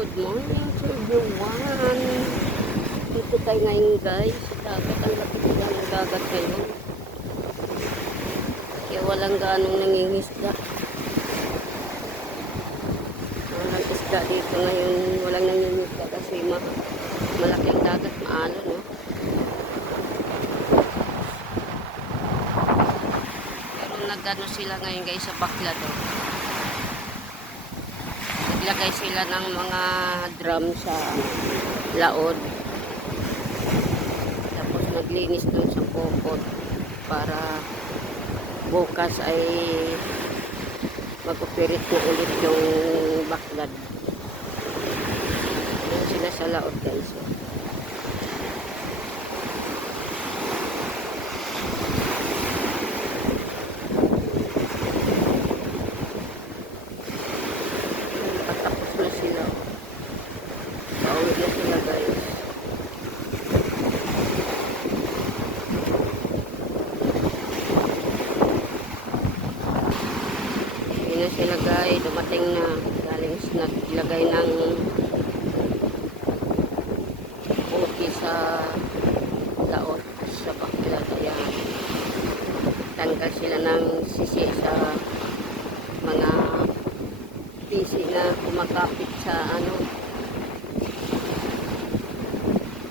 Good morning to everyone. Dito tayo ngayon guys. Sa dagat. Ang lapit lang ng dagat ngayon. Kaya walang ganong nangingisda. Walang isda dito ngayon. Walang nangingisda kasi malaking dagat. Maalon, no? Pero nagano sila ngayon guys sa bakla do. Naglagay sila ng mga drum sa laod. Tapos naglinis dun sa pokot para bukas ay mag-operate na ulit yung baklad. Doon sila sa laod guys. Patapos na sila. Pauwi na sila guys. Pauwi na sila guys. Dumating na. Galing naglagay ng puti sa laot sa baklad. Kaya tanggal sila ng sisi sa mga pisi na kumakapit sa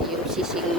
yung sising